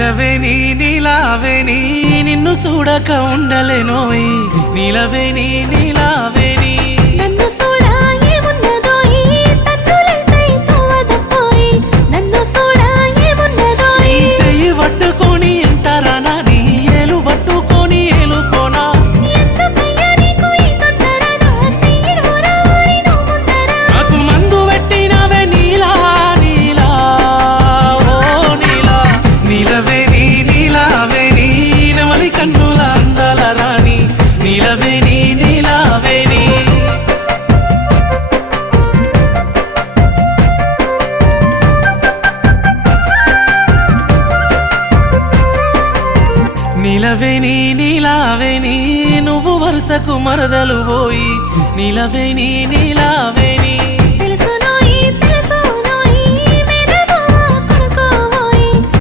నిలవేని నీలావేని నిన్ను చూడక ఉండలేనోయ్ నిలవేని నీలావేని నన్ను చూడా ఏమున్నదోయ్ తన్నులైతే తోవదపోయ్ నన్ను చూడా ఏమున్నదోయ్ నీ చెయ్యి పట్టుకొని ఎంతరానా నీ ఏలు పట్టుకొని ఏలుకోనా ఎందుకయ్యా నీకు ఈ తొందర నా సీడు ఊరవారి నువ్వు ముందర నాకు మందు పెట్టినవే నీలా నీలా ఓ నీలా నీలవేని నీలావేని నవలి కన్నుల అందాల రాణి నీలవేని నీలావేని నీలవేని నీలావేని నువ్వు వరుసకు మరదలు పోయి నీలవేని నీలావేని